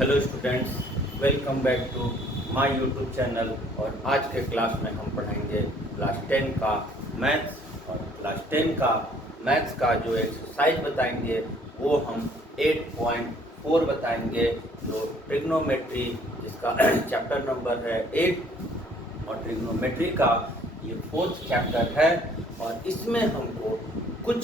Hello students, welcome back to my YouTube channel. और आज के क्लास में हम पढ़ाएंगे क्लास 10 का मैथ्स। और क्लास 10 का मैथ्स का जो एक्सरसाइज बताएंगे वो हम 8.4 बताएंगे, जो ट्रिग्नोमेट्री, जिसका चैप्टर नंबर है 8 और ट्रिग्नोमेट्री का ये 4th चैप्टर है। और इसमें हमको कुछ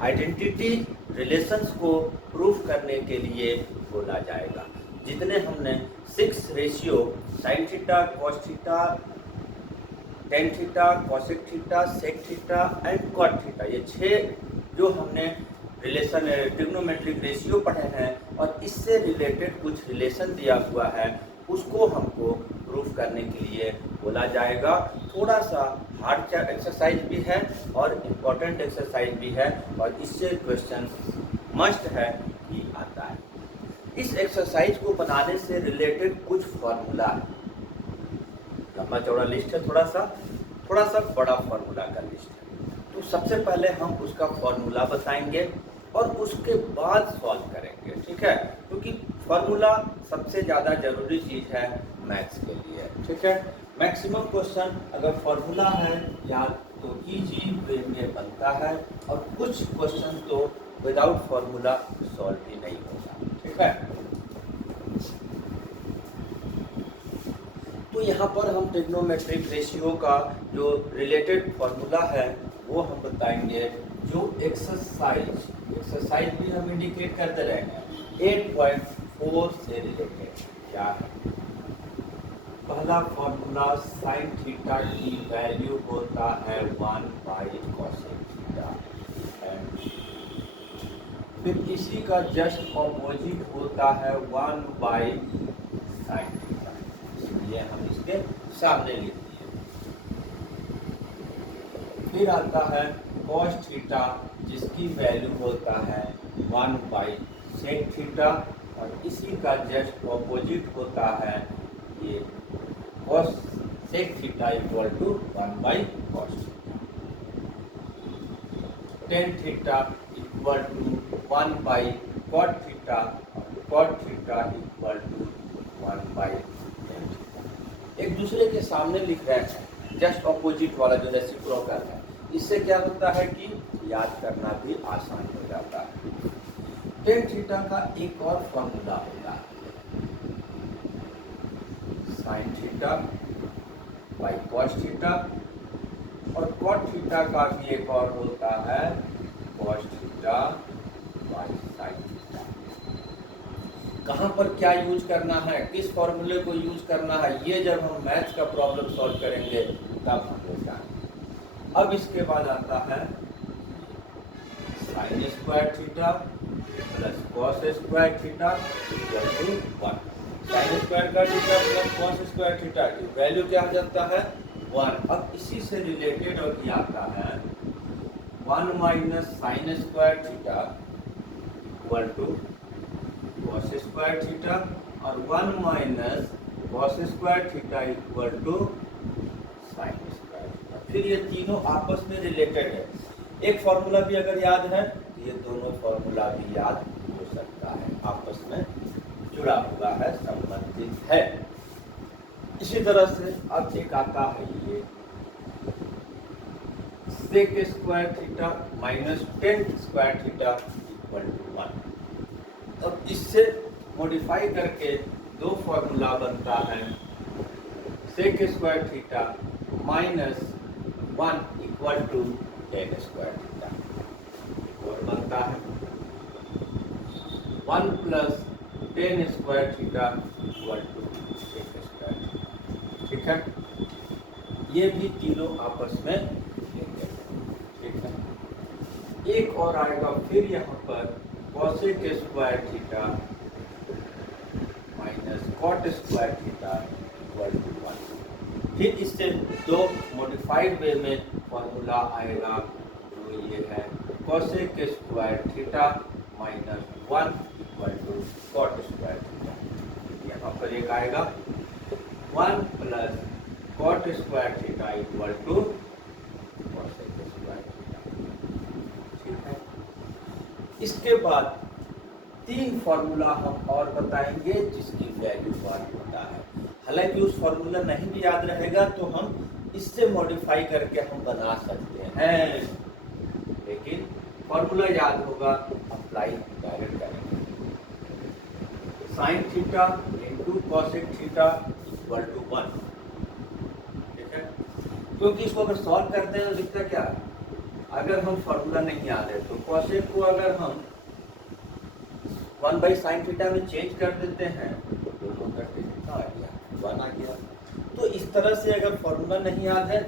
आइडेंटिटी रिलेशंस को प्रूफ करने के लिए बोला जाएगा। जितने हमने 6 ratio sine theta, cos theta, tan theta, cosec theta, sec theta and cot theta, ये 6 जो हमने रिलेशन ट्रिग्नोमेट्रिक रेशियो पढ़े हैं और इससे रिलेटेड कुछ रिलेशन दिया हुआ है, उसको हमको प्रूफ करने के लिए बोला जाएगा। थोड़ा सा हार्ड एक्सरसाइज भी है और इम्पोर्टेंट एक्सरसाइज भी है, और इससे क्वेश्चन मस्ट है कि आता है। इस एक्सरसाइज को बनाने से रिलेटेड कुछ फॉर्मूला है, लंबा चौड़ा लिस्ट है, थोड़ा सा बड़ा फॉर्मूला का लिस्ट है। तो सबसे पहले हम उसका फॉर्मूला बताएंगे और उसके बाद सॉल्व करेंगे, ठीक है? क्योंकि फॉर्मूला सबसे ज़्यादा जरूरी चीज़ है मैथ्स के लिए, ठीक है? मैक्सिमम क्वेश्चन अगर फॉर्मूला है याद तो इजी वे में बनता है, और कुछ क्वेश्चन तो विदाउट फॉर्मूला सॉल्व भी नहीं होगा, ठीक है? तो यहाँ पर हम ट्रिग्नोमेट्रिक रेशियो का जो रिलेटेड फॉर्मूला है वो हम बताएंगे। जो एक्सरसाइज भी हम इंडिकेट करते रहेंगे 8.4 से रिलेटेड क्या है। पहला फॉर्मूला साइन थीटा की वैल्यू होता है 1/कोसेक थीटा, फिर इसी का जस्ट ऑपोजिट होता है 1/साइन थीटा। इसलिए हम इसके सामने लिख दिए। फिर आता है कॉस थीटा, जिसकी वैल्यू होता है 1/सेक थीटा, और इसी का जस्ट ऑपोजिट होता है ये cos sec theta equal to 1/कॉस theta. Tan theta equal to 1/कॉट थीटा, और कॉट थीटा इक्वल टू 1/टेन थीटा। एक दूसरे के सामने लिख रहे हैं, जस्ट ऑपोजिट वाला जो रेसिप्रोकल है। इससे क्या होता है कि याद करना भी आसान हो जाता है। टेन थीटा का एक और फॉर्मूला होता है sine theta by cos theta, और कॉट थीटा का भी एक और होता है cos theta by sine theta. कहाँ पर क्या यूज करना है, किस फॉर्मूले को यूज करना है, ये जब हम मैथ्स का प्रॉब्लम सॉल्व करेंगे तब हम लोग जानेंगे। अब इसके बाद आता है sine square theta plus cos square theta equal to 1। Sine square का theta plus cos square theta की वैल्यू क्या हो जाता है 1। अब इसी से रिलेटेड और क्या आता है 1 minus sine square theta equal to cos square theta, और 1 minus cos square theta equal to sine square theta. फिर ये तीनों आपस में रिलेटेड है। एक फॉर्मूला भी अगर याद है तो ये दोनों फॉर्मूला भी याद हो सकता है, आपस में जुड़ा हुआ है, संबंधित है। इसी तरह से अब एक आता है ये sec square theta minus tan square theta equal to 1। अब इससे मॉडिफाई करके दो फॉर्मूला बनता है sec square theta minus 1 equal to tan square theta, और बनता है 1 plus tan square theta equal to sec square theta, ठीक है? ये भी तीनों आपस में लेंगे, ठीक है? एक और आएगा फिर यहाँ पर cosec square theta minus cot square theta equal to 1। फिर इससे दो मॉडिफाइड वे में फॉर्मूला आएगा, जो ये है cosec square theta minus 1 equal to cot square theta. यहाँ पर एक आएगा 1 plus cot square theta equal to cosec square theta, ठीक है? इसके बाद 3 फार्मूला हम और बताएंगे जिसकी वैल्यू 1 होता है। हालांकि उस फार्मूला नहीं भी याद रहेगा तो हम इससे मॉडिफाई करके हम बना सकते हैं, लेकिन फार्मूला याद होगा, अप्लाई डायरेक्ट करेंगे। Sine theta into cosec theta equal to 1, ठीक है। क्योंकि इसको अगर सॉल्व करते हैं तो दिखता क्या है, अगर हम फार्मूला नहीं याद है तो कॉसेक को अगर हम 1 बाई साइन थीटा में चेंज कर देते हैं तो दोनों करके कितना आ गया, 1 आ गया। तो इस तरह से अगर फार्मूला नहीं याद है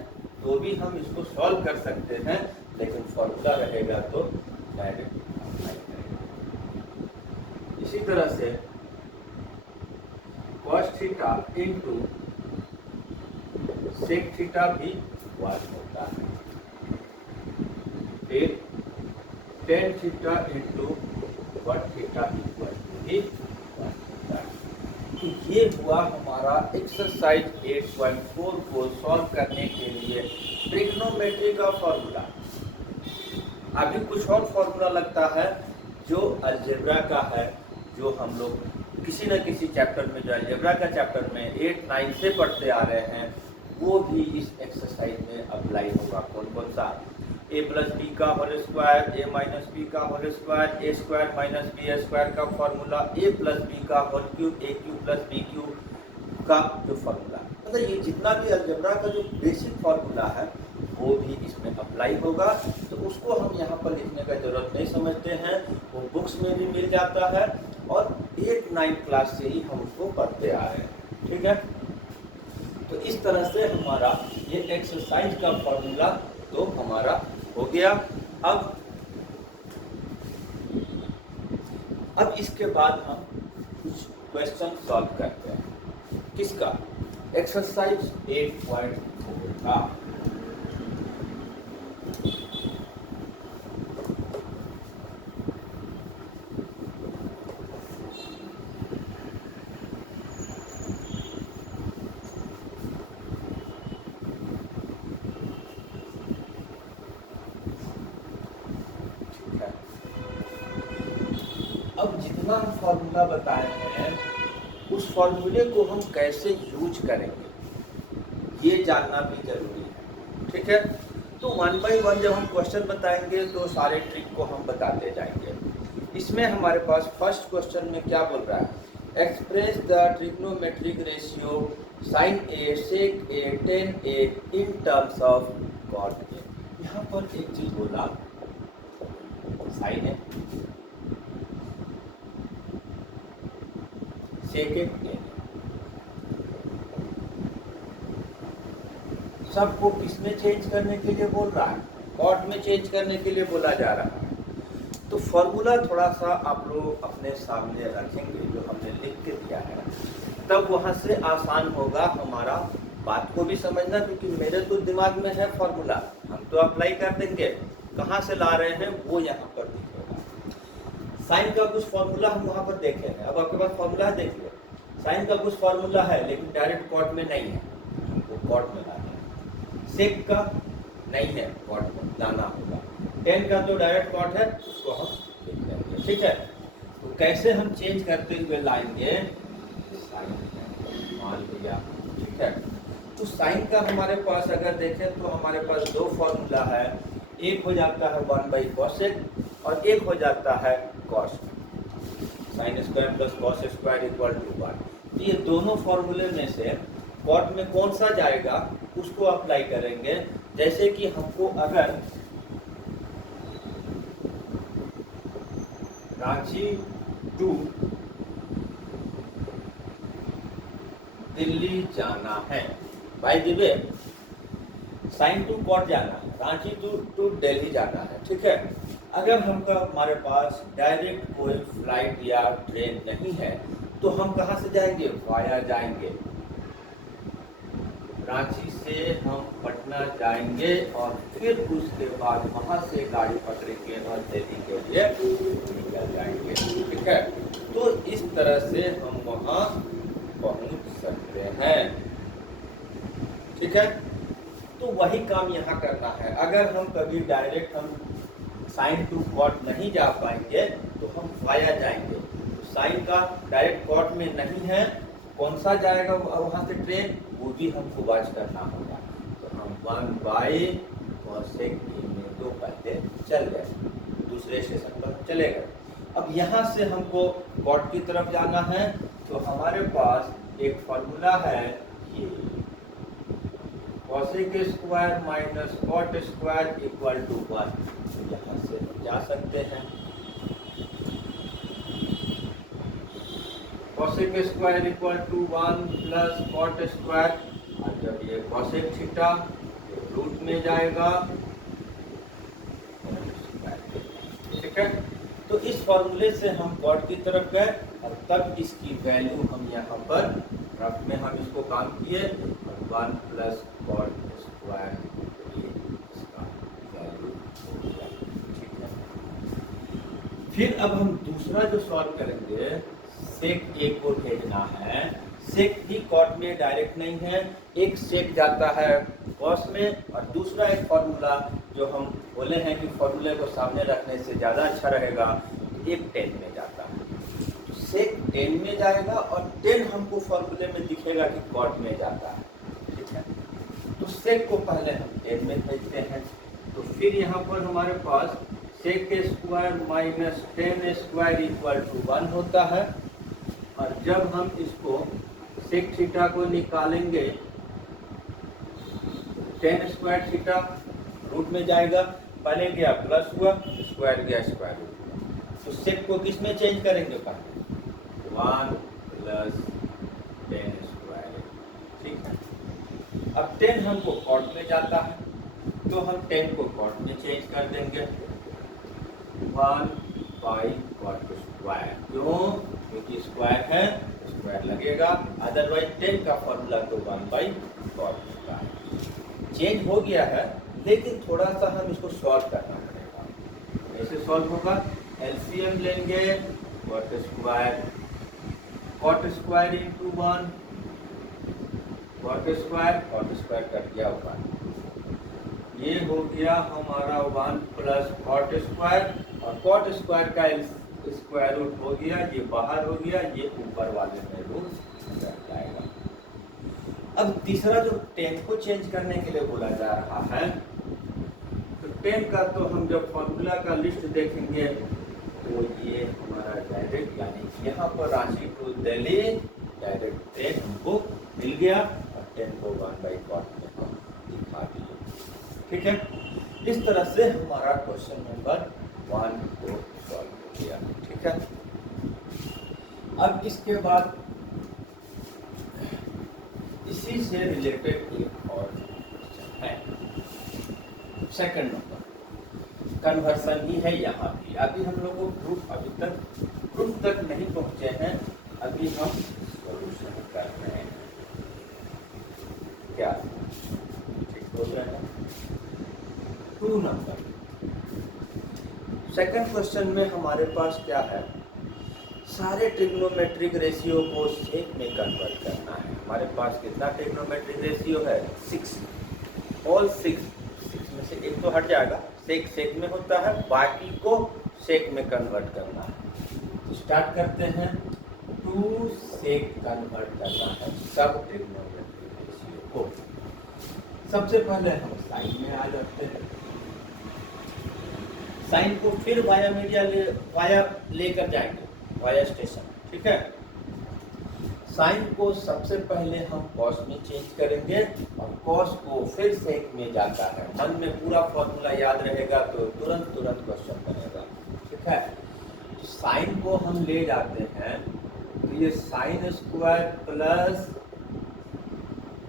तो भी हम इसको सॉल्व कर सकते हैं, लेकिन फार्मूला रहेगा तो डायरेक्ट अप्लाई करेंगे। इसी तरह से cos theta into sec theta भी 1 होता है। फिर tan theta into cot theta equal to भी 1 होता है। तो ये हुआ हमारा एक्सरसाइज 8.4 को सॉल्व करने के लिए ट्रिग्नोमेट्री का फॉर्मूला। अभी कुछ और फॉर्मूला लगता है जो अलजेब्रा का है, जो हम लोग किसी न किसी चैप्टर में, जो अलजेब्रा का चैप्टर में 8-9 से पढ़ते आ रहे हैं, वो भी इस एक्सरसाइज में अप्लाई होगा। कौन कौन सा? a प्लस बी का whole square, a minus B का whole square, a square minus B square का फॉर्मूला, a प्लस बी का whole cube, a cube plus B cube का जो फॉर्मूला, मतलब ये जितना भी अलजेब्रा का जो बेसिक फॉर्मूला है वो भी इसमें अप्लाई होगा। तो उसको हम यहाँ पर लिखने का जरूरत नहीं समझते हैं, वो बुक्स में भी मिल जाता है और 8-9 क्लास से ही हम उसको पढ़ते आ रहे हैं, ठीक है। तो इस तरह से हमारा ये एक्सरसाइज का फॉर्मूला तो हमारा हो गया। अब इसके बाद हम कुछ क्वेश्चन सॉल्व करते हैं। किसका? एक्सरसाइज 8.4 का। अब जितना हम फॉर्मूला बताए हैं उस फॉर्मूले को हम कैसे यूज करेंगे ये जानना भी जरूरी है, ठीक है। तो 1 बाई 1 जब हम क्वेश्चन बताएंगे तो सारे ट्रिक को हम बताते जाएंगे। इसमें हमारे पास फर्स्ट क्वेश्चन में क्या बोल रहा है? Express the trigonometric ratio sine A sec A tan A in terms of cot A. यहाँ पर एक चीज बोला, साइन ए सबको किसमें चेंज करने के लिए बोल रहा है? कॉट में चेंज करने के लिए बोला जा रहा है। तो फॉर्मूला थोड़ा सा आप लोग अपने सामने रखेंगे जो हमने लिख के दिया है, तब वहां से आसान होगा हमारा बात को भी समझना, क्योंकि मेरे तो दिमाग में है फॉर्मूला, हम तो अप्लाई कर देंगे, कहाँ से ला रहे हैं वो यहाँ पर दिखेगा। साइन का कुछ फॉर्मूला हम वहाँ पर देखे हैं, अब आपके पास फॉर्मूला है, देखिए साइन का कुछ फॉर्मूला है लेकिन डायरेक्ट कॉट में नहीं है, हमको कॉट में लाना है। सेक का नहीं है, कॉट में लाना होगा। टेन का तो डायरेक्ट कॉट है, उसको हम लिख देंगे, ठीक है। तो कैसे हम चेंज करते हुए लाएंगे? साइन मान लिया, ठीक है। तो साइन का हमारे पास अगर देखें तो हमारे पास दो फॉर्मूला है, एक हो जाता है 1 बाई कॉसेक और एक हो जाता है cos. Sine square plus cos square equal to 1। ये दोनों फॉर्मूले में से कॉट में कौन सा जाएगा उसको अप्लाई करेंगे। जैसे कि हमको अगर रांची टू दिल्ली जाना है, by the way sine to cot जाना है, रांची टू दिल्ली जाना है, ठीक है। अगर हमारे पास डायरेक्ट कोई फ्लाइट या ट्रेन नहीं है तो हम कहाँ से जाएंगे? वाया जाएंगे। रांची से हम पटना जाएंगे और फिर उसके बाद वहाँ से गाड़ी पकड़ेंगे और दिल्ली के लिए निकल जाएंगे, ठीक है। तो इस तरह से हम वहाँ पहुँच सकते हैं, ठीक है। तो वही काम यहाँ करना है। अगर हम कभी डायरेक्ट हम साइन टू कॉट नहीं जा पाएंगे तो हम वाया जाएंगे। साइन का डायरेक्ट कॉट में नहीं है, कौन सा जाएगा वहाँ से ट्रेन, वो भी हमको वाच करना होगा। तो हम 1/cosec में 2 पहले चल गए, दूसरे स्टेशन पर चले गए। अब यहाँ से हमको कॉट की तरफ जाना है, तो हमारे पास एक फॉर्मूला है ये cosec square minus cot square equal to 1। तो यहाँ से हम जा सकते हैं cosec square equal to 1 plus cot square, और जब ये cosec थीटा रूट में जाएगा, ठीक है। तो इस फॉर्मूले से हम कॉट की तरफ गए और तब इसकी वैल्यू हम यहाँ पर रफ में हम इसको काम किए और 1 प्लस कॉट स्क्वायर इसका वैल्यू हो गया, ठीक है। फिर अब हम दूसरा जो सॉल्व करेंगे, सेक ए को भेजना है। सेक भी कॉट में डायरेक्ट नहीं है, एक सेक जाता है कॉस में और दूसरा एक फॉर्मूला जो हम बोले हैं कि फॉर्मूले को सामने रखने से ज़्यादा अच्छा रहेगा, एक 10 में जाता है। तो सेक 10 में जाएगा और 10 हमको फॉर्मूले में दिखेगा कि कॉट में जाता है, ठीक है। तो सेक को पहले हम 10 में भेजते हैं, तो फिर यहाँ पर हमारे पास sec square minus 10 square equal to 1 होता है। और जब हम इसको सेक थीटा को निकालेंगे, 10 स्क्वायर थीटा रूट में जाएगा, पहले गया प्लस हुआ, स्क्वायर गया स्क्वायर रूट। तो सेक को किस में चेंज करेंगे, पहले 1 प्लस 10 स्क्वायर, ठीक है। अब 10 हमको कॉट में जाता है, तो हम 10 को कॉट में चेंज कर देंगे 1/cot स्क्वायर। क्यों? क्योंकि स्क्वायर है, स्क्वायर लगेगा, अदरवाइज 10 का फॉर्मूला तो 1/cot स्क्वायर। चेंज हो गया है, लेकिन थोड़ा सा हम इसको सॉल्व करना पड़ेगा। कैसे सॉल्व होगा? एलसीएम लेंगे, cot square into 1, cot square कर दिया 1। ये हो गया हमारा 1 प्लस कॉट स्क्वायर, और कॉट स्क्वायर का स्क्वायर रूट हो गया, ये बाहर हो गया, ये ऊपर वाले में रूट जाएगा। अब तीसरा जो 10 को चेंज करने के लिए बोला जा रहा है, तो 10 का तो हम जब फॉर्मूला का लिस्ट देखेंगे तो ये हमारा डायरेक्ट, यानी यहाँ पर राशि को दिल्ली डायरेक्ट 10 हमको मिल गया और 10 को 1/cot में हम दिखा दिए, ठीक है। इस तरह से हमारा क्वेश्चन नंबर 1 को सॉल्व हो गया, ठीक है। अब इसके बाद इसी से रिलेटेड एक और क्वेश्चन है, सेकंड नंबर, कन्वर्सन ही है यहाँ भी। अभी हम लोग को प्रूफ तक नहीं पहुँचे हैं, अभी हम सॉल्यूशन कर रहे हैं। क्या ठीक बोल रहे हैं? 2 नंबर सेकंड क्वेश्चन में हमारे पास क्या है, सारे ट्रिग्नोमेट्रिक रेशियो को सेक में कन्वर्ट करना है। हमारे पास कितना ट्रिग्नोमेट्रिक रेशियो है? 6। ऑल 6 में से एक तो हट जाएगा, सेक में होता है, बाकी को सेक में कन्वर्ट करना है। तो स्टार्ट करते हैं, 2 सेक कन्वर्ट करना है सब ट्रिग्नोमेट्रिक रेशियो को। सबसे पहले हम साइन में आ जाते हैं, साइन को फिर वाया लेकर जाएंगे, वाया स्टेशन, ठीक है। साइन को सबसे पहले हम कॉस में चेंज करेंगे और कॉस को फिर सेक में जाता है। मन में पूरा फॉर्मूला याद रहेगा तो तुरंत क्वेश्चन बनेगा, ठीक है। तो साइन को हम ले जाते हैं, तो ये sine square plus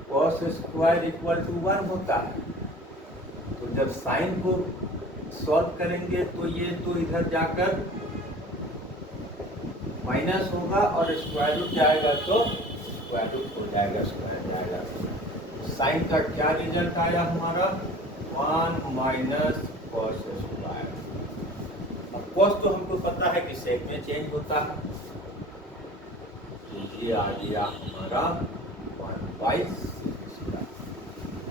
cos square equal to 1 होता है। तो जब साइन को सॉल्व करेंगे तो ये तो इधर जाकर माइनस होगा और स्क्वायर रूट जाएगा तो स्क्वायर रूट हो जाएगा, स्क्वायर जाएगा। साइन का क्या रिजल्ट आया हमारा? 1 माइनस कॉस स्क्वायर। अब कॉस तो हमको पता है कि सेक में चेंज होता है, तो ये आ गया हमारा 1/6।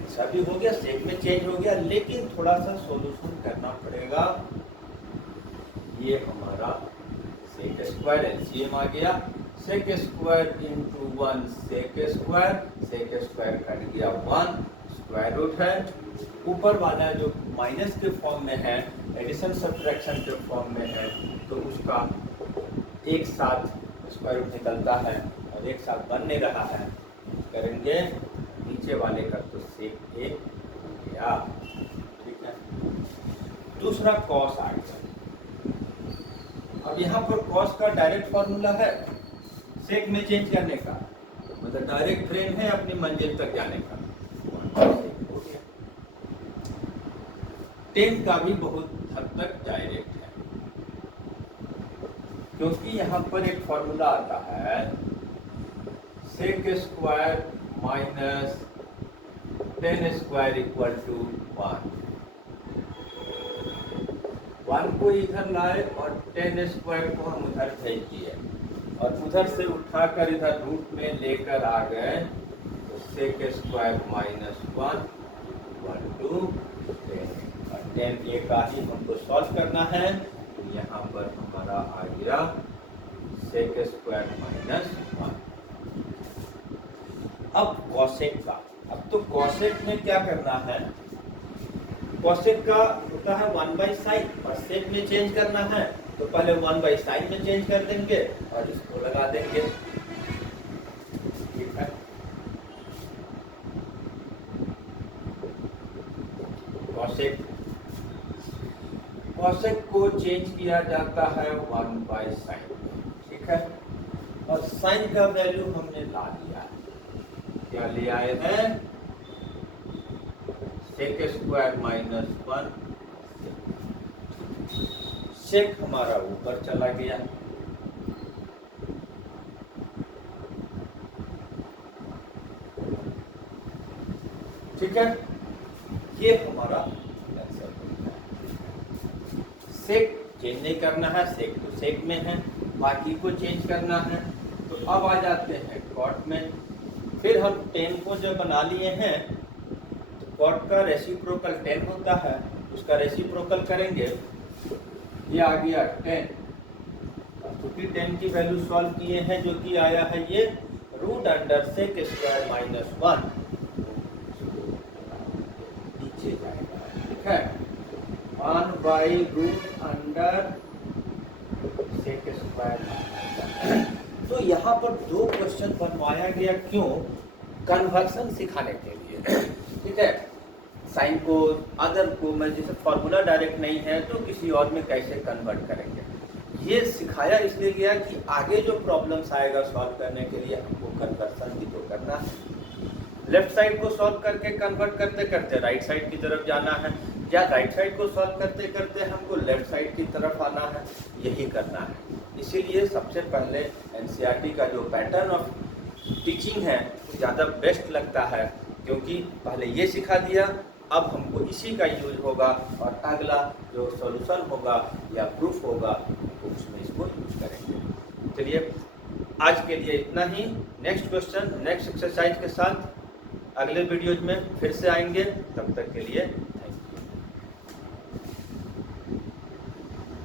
ऐसा भी हो गया, सेक में चेंज हो गया, लेकिन थोड़ा सा सॉल्यूशन करना पड़ेगा। ये हमारा सेक स्क्वायर, एलसीएम आ गया, sec square into 1 sec square cut गया 1, स्क्वायर रूट है, ऊपर वाला जो माइनस के फॉर्म में है, एडिशन सब्ट्रैक्शन के फॉर्म में है, तो उसका एक साथ स्क्वायर रूट निकलता है और एक साथ बन नहीं रहा है, करेंगे नीचे वाले का तो सेक ए गया, ठीक है। दूसरा कॉस आ गया। अब यहाँ पर कॉस का डायरेक्ट फॉर्मूला है सेक में चेंज करने का, मतलब डायरेक्ट ट्रेन है अपनी मंजिल तक जाने का, हो गया। टेन का भी बहुत हद तक डायरेक्ट है, क्योंकि यहाँ पर एक फॉर्मूला आता है sec square minus tan square equal to 1 को इधर लाए और 10 स्क्वायर को हम उधर भेज दिए और उधर से उठाकर इधर रूट में लेकर आ गए, तो सेक स्क्वायर माइनस 1 1 2 10 और 10 ए का ही हमको सॉल्व करना है, तो यहाँ पर हमारा आ गया सेक स्क्वायर माइनस 1। अब कॉसेक का, अब तो कॉसेक में क्या करना है, कॉसेक का होता है 1/sin और सेक में चेंज करना है तो पहले 1/sin में चेंज कर देंगे और इसको लगा देंगे, ठीक है। कॉसेक को चेंज किया जाता है 1/sin, ठीक है, और साइन का वैल्यू हमने ला लिया है, क्या ले आए हैं, सेक स्क्वायर माइनस 1, सेक हमारा ऊपर चला गया, ठीक है, ये हमारा आंसर है। सेक चेंज नहीं करना है, सेक तो सेक में है, बाकी को चेंज करना है, तो अब आ जाते हैं कॉट में। फिर हम 10 को जब बना लिए हैं, कॉट का रेसिप्रोकल 10 होता है, उसका रेसिप्रोकल करेंगे, ये आ गया 10, क्योंकि 10 की वैल्यू सॉल्व किए हैं जो कि आया है ये root under sec square minus 1, नीचे जाएगा, ठीक है, 1/रूट अंडर सेक स्क्वायर। तो यहाँ पर दो क्वेश्चन बनवाया गया, क्यों, कन्वर्सन सिखाने के लिए, ठीक है, साइन को अदर को में जैसे फॉर्मूला डायरेक्ट नहीं है तो किसी और में कैसे कन्वर्ट करेंगे, ये सिखाया इसलिए गया कि आगे जो प्रॉब्लम्स आएगा सॉल्व करने के लिए हमको कन्वर्सन भी तो करना है। लेफ्ट साइड को सॉल्व करके कन्वर्ट करते करते राइट साइड की तरफ जाना है, या राइट साइड को सॉल्व करते करते हमको लेफ्ट साइड की तरफ आना है, यही करना है। इसीलिए सबसे पहले एनसीईआरटी का जो पैटर्न ऑफ टीचिंग है ज़्यादा बेस्ट लगता है, क्योंकि पहले ये सिखा दिया, अब हमको इसी का यूज होगा और अगला जो सॉल्यूशन होगा या प्रूफ होगा तो उसमें इसको यूज करेंगे। चलिए आज के लिए इतना ही, नेक्स्ट क्वेश्चन नेक्स्ट एक्सरसाइज के साथ अगले वीडियोज में फिर से आएंगे, तब तक के लिए